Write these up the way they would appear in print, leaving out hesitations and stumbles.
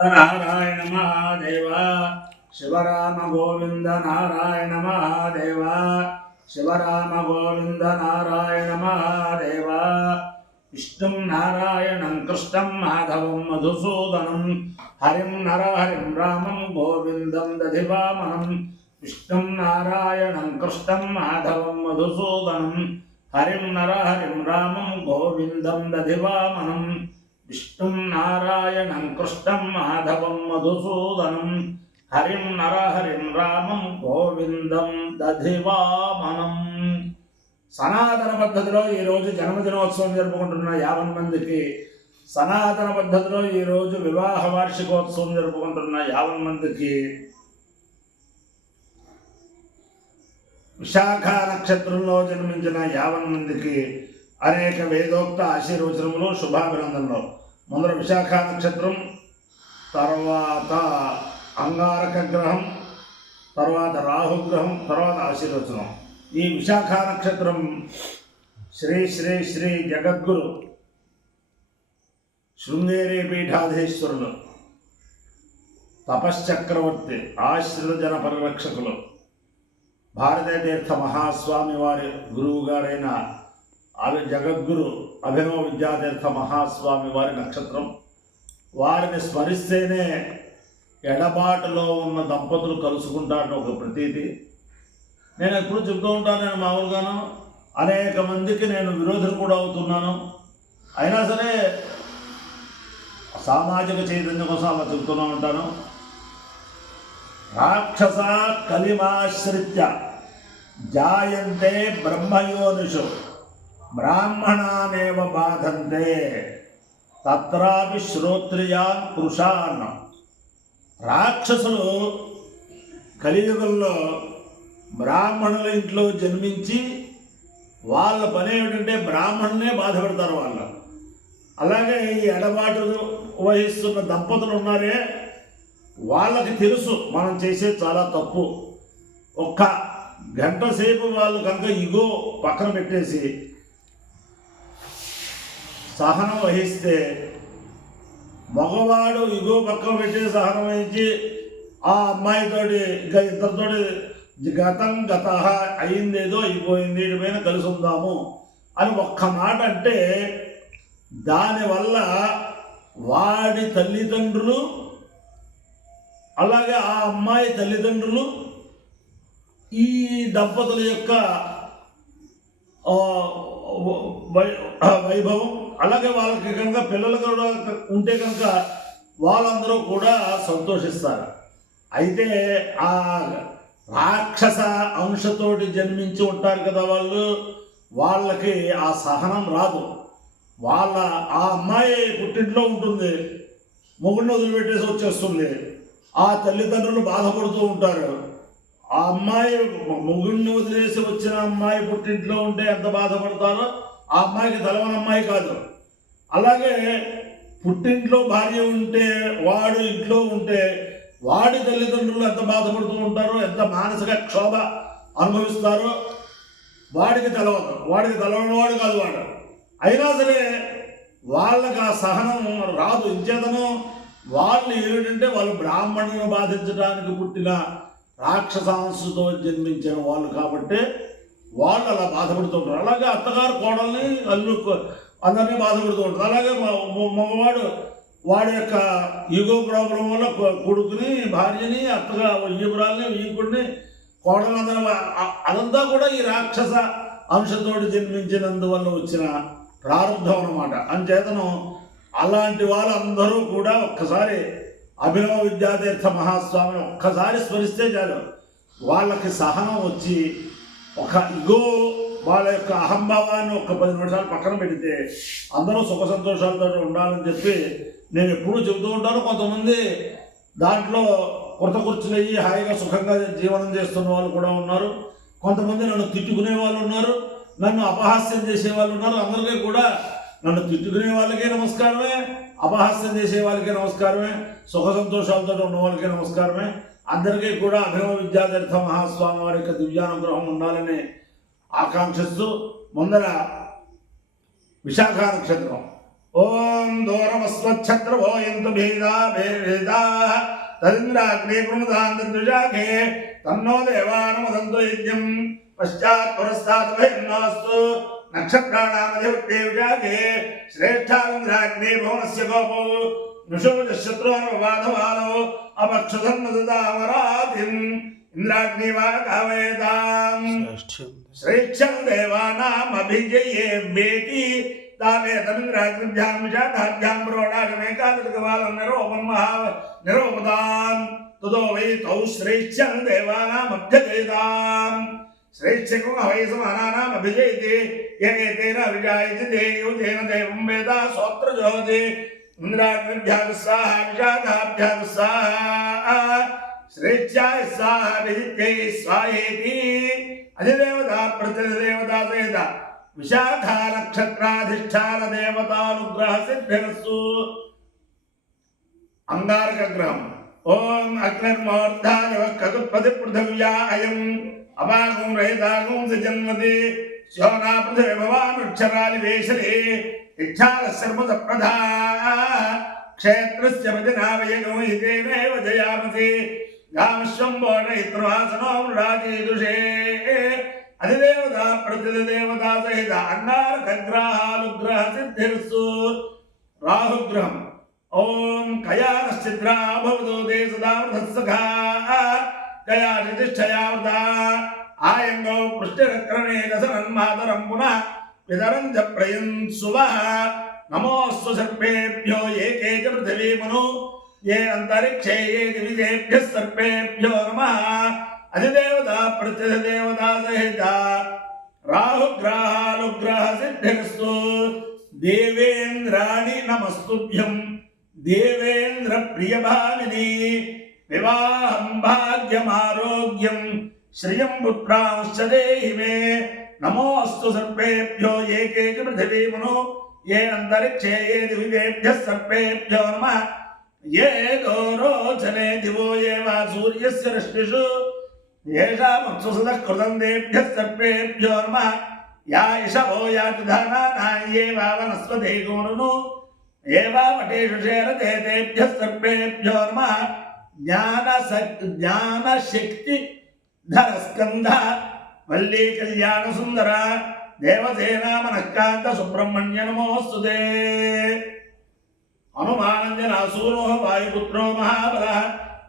नारायण महादेव शिवराम गोविंद नारायण महादेव शिवराम गोविंद नारायण महादेव विष्णुं नारायणं कृष्णं माधवं मधुसूदनं हरिं नरहरिं रामं गोविन्दं दधिवामनं विष्णुं नारायणं कृष्णं माधवं मधुसूदनं हरिं नरहरिं रामं गोविन्दं दधिवामनं विष्णुं नारायणं कृष्णं माधवं मधुसूदनं हरिं नरहरिं रामं गोविंदं दधिवामनं। సనాతన పద్ధతిలో ఈరోజు జన్మదినోత్సవం జరుపుకుంటున్న 50 మందికి, సనాతన పద్ధతిలో ఈరోజు వివాహ వార్షికోత్సవం జరుపుకుంటున్న 50 మందికి, విశాఖ నక్షత్రంలో జన్మించిన 50 మందికి అనేక వేదోక్త ఆశీర్వచనములు, శుభాభినందనలు. ముందర విశాఖ నక్షత్రం, తర్వాత అంగారక గ్రహం, తర్వాత రాహుగ్రహం, తర్వాత ఆశీర్వచనం. ఈ విశాఖ నక్షత్రం శ్రీ శ్రీ శ్రీ జగద్గురు శృంగేరి పీఠాధీశ్వరులు, తపశ్చక్రవర్తి, ఆశ్రిత జన పరిరక్షకులు, భారతీయ తీర్థ మహాస్వామి వారి గురువు గారైన జగద్గురు అభినవ విద్యాతీర్థ మహాస్వామి వారి నక్షత్రం. వారిని స్మరిస్తేనే ఎడబాటులో ఉన్న దంపతులు కలుసుకుంటారని ఒక ప్రతీతి. నేను ఎప్పుడు చెప్తూ ఉంటాను, నేను మామూలుగాను అనేక మందికి నేను విరోధులు కూడా అవుతున్నాను. అయినా సరే సామాజిక చైతన్యం కోసం అలా చెబుతూనే ఉంటాను. రాక్షస కలిమాశ్రిత్య జాయంతే బ్రహ్మయోనిషు బ్రాహ్మణానేవ బాధంతే తత్రాపి శ్రోత్రియాన్ పురుషాన్. రాక్షసులు కలియుగంలో బ్రాహ్మణుల ఇంట్లో జన్మించి వాళ్ళ పని ఏమిటంటే బ్రాహ్మణునే బాధపెడతారు వాళ్ళు. అలాగే ఈ ఎడబాటు వహిస్తున్న దంపతులు ఉన్నారే, వాళ్ళకి తెలుసు మనం చేసేది చాలా తప్పు. ఒక్క గంట సేపు వాళ్ళు కనుక ఇగో పక్కన పెట్టేసి సహనం వహిస్తే, మగవాడు ఇగో పక్కన పెట్టేసి సహనం వహించి ఆ అమ్మాయితోటి ఇంకా ఇద్దరితోటి గతం గత అయిందేదో అయిపోయింది, వీటిపైన కలిసి ఉందాము అని ఒక్క మాట అంటే, దానివల్ల వాడి తల్లిదండ్రులు అలాగే ఆ అమ్మాయి తల్లిదండ్రులు ఈ దంపతుల యొక్క వైభవం, అలాగే వాళ్ళకి కనుక పిల్లలు కూడా ఉంటే కనుక వాళ్ళందరూ కూడా సంతోషిస్తారు. అయితే ఆ రాక్షస అంశతోటి జన్మించి ఉంటారు కదా వాళ్ళు, వాళ్ళకి ఆ సహనం రాదు. ఆ అమ్మాయి పుట్టింట్లో ఉంటుంది, మొగుడిని వదిలిపెట్టేసి వచ్చేస్తుంది. ఆ తల్లిదండ్రులు బాధపడుతూ ఉంటారు. ఆ అమ్మాయి మొగుడిని వదిలేసి వచ్చిన అమ్మాయి పుట్టింట్లో ఉంటే ఎంత బాధపడతారో ఆ అమ్మాయికి తెలవని అమ్మాయి కాదు. అలాగే పుట్టింట్లో భార్య ఉంటే, వాడు ఇంట్లో ఉంటే వాడి తల్లిదండ్రులు ఎంత బాధపడుతూ ఉంటారో, ఎంత మానసిక క్షోభ అనుభవిస్తారో వాడికి తెలవదు. వాడికి తెలవని వాడు కాదు వాడు. అయినా సరే వాళ్ళకి ఆ సహనం రాదు. ఇంచేతను వాళ్ళు ఏమిటంటే వాళ్ళు బ్రాహ్మణులను బాధించడానికి పుట్టిన రాక్షసాంశతో జన్మించిన వాళ్ళు కాబట్టి వాళ్ళు అలా బాధపడుతుంటారు. అలాగే అత్తగారు కోడల్ని అందరినీ బాధపడుతూ ఉంటారు. అలాగే మగవాడు వాడి యొక్క ఈగో ప్రాబ్లం వల్ల కొడుకుని, భార్యని, అత్తగా ఈపురాల్ని, ఈకుడిని, కోడలందరూ, అదంతా కూడా ఈ రాక్షస అంశతోటి జన్మించినందువల్ల వచ్చిన ప్రారంభం అన్నమాట. అంచేతను అలాంటి వాళ్ళందరూ కూడా ఒక్కసారి అభినవ విద్యాతీర్థ మహాస్వామిని ఒక్కసారి స్మరిస్తే చాలు, వాళ్ళకి సహనం వచ్చి ఒక ఇగో వాళ్ళ యొక్క అహంభావాన్ని ఒక 10 నిమిషాలు పక్కన పెడితే అందరూ సుఖ సంతోషాలతో ఉండాలని చెప్పి నేను ఎప్పుడూ చెబుతూ ఉంటాను. కొంతమంది దాంట్లో కొత్త కూర్చులయ్యి హాయిగా సుఖంగా జీవనం చేస్తున్న వాళ్ళు కూడా ఉన్నారు. కొంతమంది నన్ను తిట్టుకునే వాళ్ళు ఉన్నారు, నన్ను అపహాస్యం చేసే వాళ్ళు ఉన్నారు. అందరికీ కూడా నన్ను తిట్టుకునే వాళ్ళకే నమస్కారమే, అపహాస్యం చేసే వాళ్ళకే నమస్కారమే, సుఖ సంతోషాలతో ఉన్న వాళ్ళకే నమస్కారమే. అందరికీ కూడా అభినవ విద్యాతీర్థ మహాస్వామి వారి యొక్క దివ్యానుగ్రహం ఉండాలని ఆకాంక్షిస్తూ ముందర విశాఖ నక్షత్రం ఓం దూరమస్వచ్ఛత్రవో యంతు భేదా భేదా తదింద్రాగ్నే కృణుదాంతద్విజాఘే తన్నో దేవానమదంతు యజ్ఞం పశ్చాత్ పురస్తాత్ భయన్నాస్తు నక్షత్రాణామధిపత్తే విజాఘే శ్రేష్ఠాంద్రాగ్నే భువనస్య గోపో నృషోజశత్రోర్వాధమాలో అపక్షుధన్నదామరాతిం ఇంద్రాగ్నివాకావేదాం శ్రేష్టం దేవానామభిజయేవేతి తావేతమింద్రాగ్నిభ్యాం విషాఖాభ్యాం ప్రోడాగమేకాదశకవాలం నిరోపదాం తదో వై తౌ శ్రేష్టం దేవానామభ్యజేతాం శ్రేష్టకం వై సమానానామభిజయతే ఏతేన విజాయతి దేవతేన దేవం వేద సోత్ర జోతి ఇంద్రాగ్నిభ్యాం స్వాహ విషాఖాభ్యాం స్వాహ శ్రేష్ఠాయ స్వాహ విదిత్యై స్వాహేతి అధిదేవత ప్రతిదేవతా సహిత విశాఖ నక్షత్రాధిష్టాన దేవతానుగ్రహ సిద్ధిరస్సు అంగారక గ్రహం ఓం అగ్నిర్మోర్ధాదివక్కదుత్పది పృథివ్యా అయం అపాగం రహితాగం సజన్మతి శోనా పృథివీ భవాన్ వృక్షరాలి వేషలే ఇచ్ఛాల శర్మద ప్రధా క్షేత్రస్య పదినావయగం హితేనైవ జయామసి గామశ్వంబోణయిత్రవాసనో మృడాదీదుషే అధిదేవత ప్రతిదేవతా సహిత అంగారకగ్రహానుగ్రహ సిద్ధిర్సు రాహుగ్రహం ఓం కయానశ్చిద్రా భవతో తే సదావృతస్సఖా కయాశితిష్ఠయావృత ఆయంగో పృష్టిరక్రమే దశరన్మాతరం పునః పితరం చ ప్రయంసువః నమోస్తు సర్పేభ్యో ఏకే చ పృథివీమను ఏ అంతరిక్షే ఏ దివిజేభ్యః సర్పేభ్యో నమః అధిదేవత ప్రతిదేవతా సహిత రాహుగ్రహానుగ్రహ సిద్ధిరస్తు దేవేంద్రాణి నమస్తుభ్యం దేవేంద్ర ప్రియభామిని వివాహం భాగ్యమారోగ్యం శ్రియం పుత్రాంశ్చ దేహి మే నమోస్తు సర్పేభ్యో ఏకే చ పృథివీమను ఏ అంతరిక్షే ఏ దివిజేభ్యః సర్పేభ్యో నమః ये दोरोचने दिवो ये वा सूर्यस्य रश्मिषु येषामप्सुसदः कृतं देभ्यः सर्पेभ्यो नमः या इषवो याति धानाना ये वा वनस्पते गोनुनु ये वा वटेषु शेरते तेभ्यः सर्पेभ्यो नमः ज्ञानशक्ति धरस्कन्ध वल्ली कल्याणसुन्दर देवसेना मनःकान्त सुब्रह्मण्य नमोऽस्तुते हनुमानंजनासूनो वायुपुत्रो महाबलः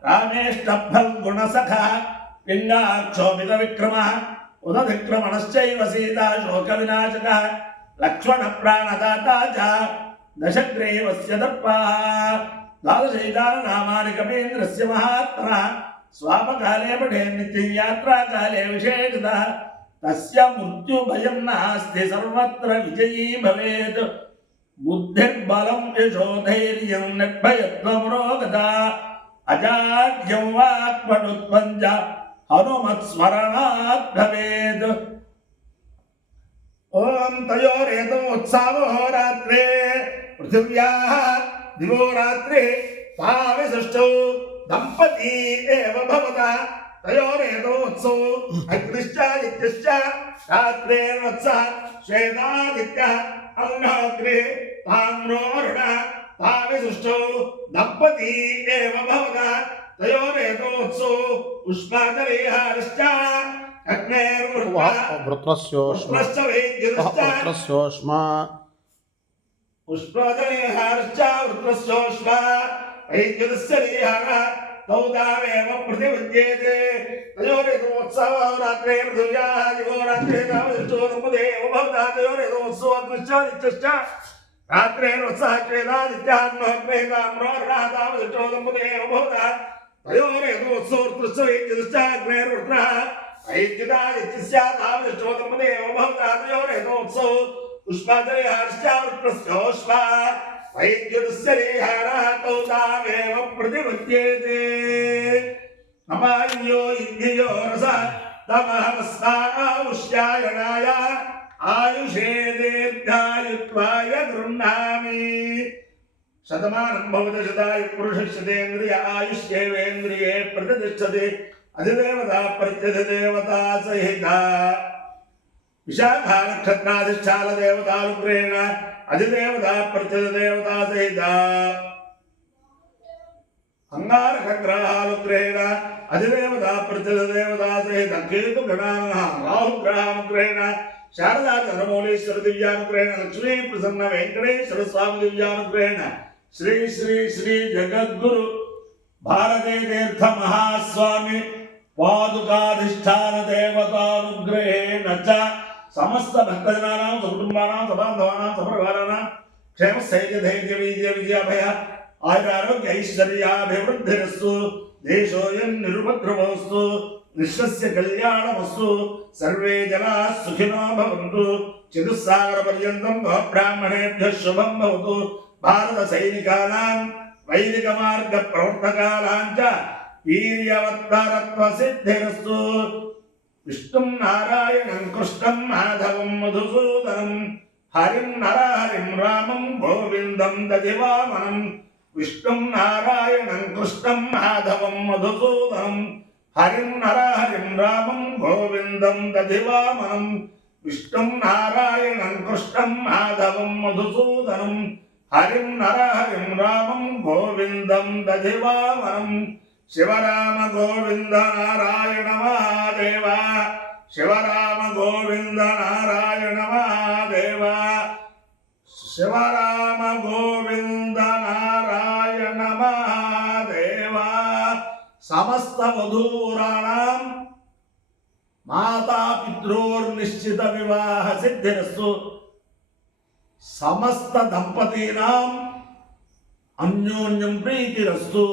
रामेष्टफल्गुणसखः पिङ्गाक्षोभित विक्रमः उदधिक्रमणश्चैव सीता शोकविनाशकः लक्ष्मणप्राणदाता च दशग्रीवस्य दर्पः द्वादशैतानामानि कपीन्द्रस्य महात्मनः स्वापकाले पठेन् नित्यं यात्राकाले विशेषतः तस्य मृत्युभयं नास्ति सर्वत्र विजयी भवेत् बुद्धिर्बलं यशोधैर्यं निर्भयत्वमरोगता अजाड्यं वाक्पटुत्वं च हनुमत्स्मरणात् भवेत् ॐ तयोरेतमुत्सावहोरात्रे पृथिव्याः दिवो रात्रे पाविसृष्टौ दम्पती एव भवतः तयोरेतमुत्सौ अग्निश्चादित्यश्च रात्रेर्वत्सः श्वेतादित्यः अग्निहोत्रे ताम्रोरुण ताविसृष्टौ दम्पती एव भवतः तयोरेतोत्सौ उष्माचलेहारश्च वृत्रस्योष्मा उष्माचलेहारश्च वृत्रस्योष्मा वैद्युतस्य लेहारः तौ तावेव प्रतिपद्येते तयोरेतोत्सवः रात्रे पृथिव्याः दिवो रात्रे तावदृष्टो दम्पती एव भवतः तयोरेतोत्सवो अग्निश्चादित्यश्च रात्रेर्वत्सः श्वेतादित्यः अग्निहोत्रे ताम्रोरुणः तावदृष्टो दम्पती एव भवतः तयोरेतोत्सवो वृत्रस्य वैद्युतश्च अग्निर्वृत्रः वैद्युतादित्यस्य तावदृष्टो दम्पती एव भवतः तयोरेतोत्सवो उष्माचलेहारश्च वृत्रस्योष्मा वैद्युतस्य लेहारः तौ तावेव प्रतिपद्येते नमायो इन्द्रियो रसः तमहमस्तावुष्यायणाय आयुषे दीर्घायुत्वाय गृह्णामि शतमानं भवति शतायुः पुरुषस्येन्द्रिय आयुष्येवेन्द्रिये प्रतिष्ठते अधिदेवता प्रत्यधिदेवता सहिता विशाखा नक्षत्राधिष्ठान देवतानुग्रहेण అధిదేవత ప్రత్యదేవత సహిత అంగారక గ్రహానుగ్రహేణ అధిదేవత ప్రత్యదేవత సహిత కేతు గణాన రాహుగ్రహానుగ్రహేణ శారదా చంద్రమౌళీశ్వర దివ్యానుగ్రహేణ లక్ష్మీ ప్రసన్న వెంకటేశ్వర స్వామి దివ్యానుగ్రహేణ శ్రీ శ్రీ శ్రీ జగద్గురు భారతీ తీర్థ మహాస్వామి పాదుకాధిష్టాన దేవతానుగ్రహేణ చ సమస్త భక్తజనానాం సకుటుంబానాం సబాంధవానాం సపరివారాణాం క్షేమ స్థైర్య ధైర్య విజయ విజయాభయ ఆయురారోగ్య ఐశ్వర్యాభివృద్ధిరస్తు దేశోయం నిరుపద్రవస్తు విశ్వస్య కళ్యాణమస్తు సర్వే జనాః సుఖినో భవంతు చతుస్సాగర పర్యంతం బ్రాహ్మణేభ్యః శుభం భవతు భారత సైనికానాం వైదిక మార్గ ప్రవర్తకానాం చ వీర్యవత్తరత్వ సిద్ధిరస్తు విష్ణుం నారాయణం కృష్ణం మాధవం మధుసూదనం హరిం నరహరిం రామం గోవిందం దధివామనం విష్ణుం నారాయణం కృష్ణం మాధవం మధుసూదనం హరిం నరహరిం రామం గోవిందం దధివామనం విష్ణుం నారాయణం కృష్ణం మాధవం మధుసూదనం హరిం నరహరిం రామం గోవిందం దధివామనం శివరామ గోవింద నారాయణ మహాదేవ శివరామ గోవింద నారాయణ మహాదేవ శివరామ గోవింద నారాయణ మహాదేవ సమస్త వధూరాణం మాతాపితృర్నిశ్చిత వివాహ సిద్ధిరస్తు సమస్త దంపతీనాం అన్యోన్యం ప్రీతిరస్తు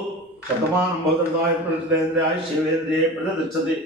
శతమానం భవతాయ ప్రతిదేంద్రియాయ శివేంద్రియ ప్రతిష్టతి